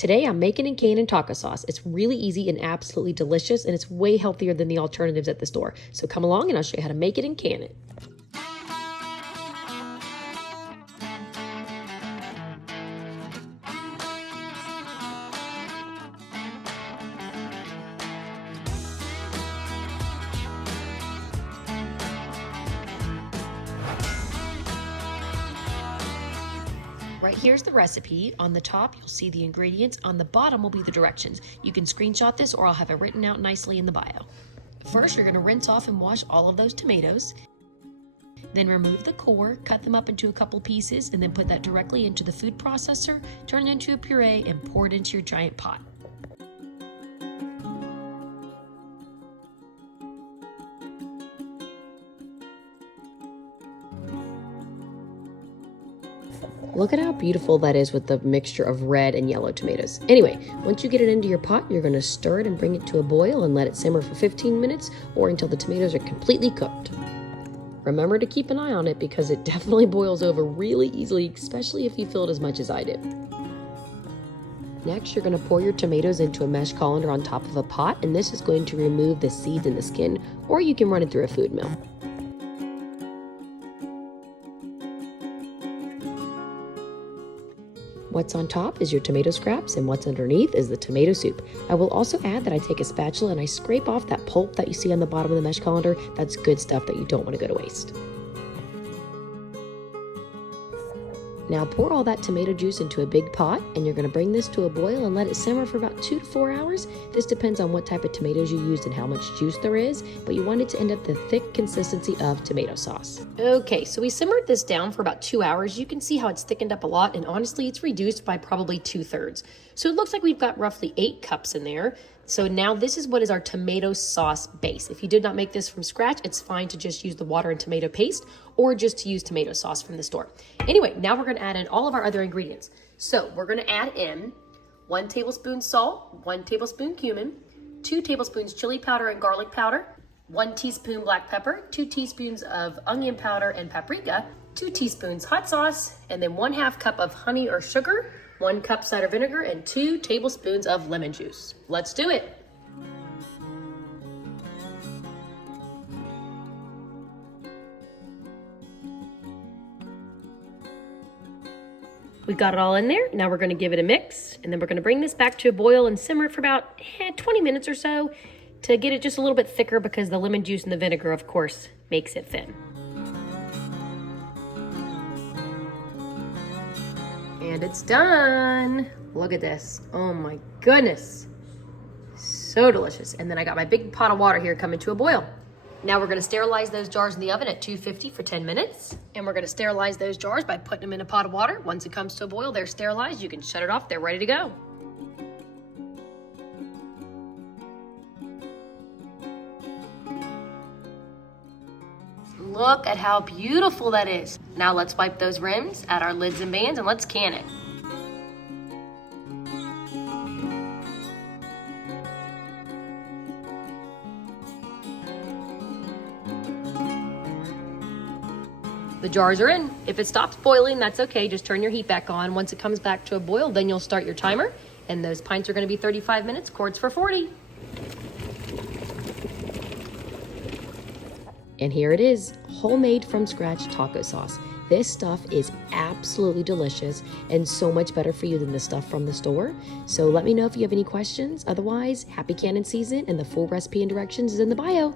Today I'm making and canning taco sauce. It's really easy and absolutely delicious, and it's way healthier than the alternatives at the store. So come along and I'll show you how to make it and can it. Right here's the recipe. On the top, you'll see the ingredients. On the bottom will be the directions. You can screenshot this or I'll have it written out nicely in the bio. First, you're gonna rinse off and wash all of those tomatoes. Then remove the core, cut them up into a couple pieces, and then put that directly into the food processor, turn it into a puree, and pour it into your giant pot. Look at how beautiful that is with the mixture of red and yellow tomatoes. Anyway, once you get it into your pot, you're going to stir it and bring it to a boil and let it simmer for 15 minutes or until the tomatoes are completely cooked. Remember to keep an eye on it because it definitely boils over really easily, especially if you fill it as much as I did. Next, you're going to pour your tomatoes into a mesh colander on top of a pot, and this is going to remove the seeds and the skin, or you can run it through a food mill. What's on top is your tomato scraps, and what's underneath is the tomato soup. I will also add that I take a spatula and I scrape off that pulp that you see on the bottom of the mesh colander. That's good stuff that you don't want to go to waste. Now pour all that tomato juice into a big pot, and you're going to bring this to a boil and let it simmer for about 2 to 4 hours. This depends on what type of tomatoes you used and how much juice there is, but you want it to end up the thick consistency of tomato sauce. Okay, so we simmered this down for about 2 hours. You can see how it's thickened up a lot, and honestly, it's reduced by probably 2/3. So it looks like we've got roughly 8 cups in there. So now this is what is our tomato sauce base. If you did not make this from scratch, it's fine to just use the water and tomato paste or just to use tomato sauce from the store. Anyway, now we're gonna add in all of our other ingredients. So we're gonna add in 1 tablespoon salt, 1 tablespoon cumin, 2 tablespoons chili powder and garlic powder, 1 teaspoon black pepper, 2 teaspoons of onion powder and paprika, 2 teaspoons hot sauce, and then 1/2 cup of honey or sugar, 1 cup cider vinegar, and 2 tablespoons of lemon juice. Let's do it. We got it all in there. Now we're gonna give it a mix, and then we're gonna bring this back to a boil and simmer it for about 20 minutes or so to get it just a little bit thicker because the lemon juice and the vinegar, of course, makes it thin. And it's done. Look at this. Oh my goodness. So delicious. And then I got my big pot of water here coming to a boil. Now we're gonna sterilize those jars in the oven at 250 for 10 minutes. And we're gonna sterilize those jars by putting them in a pot of water. Once it comes to a boil, they're sterilized. You can shut it off, they're ready to go. Look at how beautiful that is. Now let's wipe those rims, add our lids and bands, and let's can it. The jars are in. If it stops boiling, that's okay. Just turn your heat back on. Once it comes back to a boil, then you'll start your timer. And those pints are gonna be 35 minutes, quarts for 40. And here it is, homemade from scratch taco sauce. This stuff is absolutely delicious and so much better for you than the stuff from the store. So let me know if you have any questions. Otherwise, happy canning season, and the full recipe and directions is in the bio.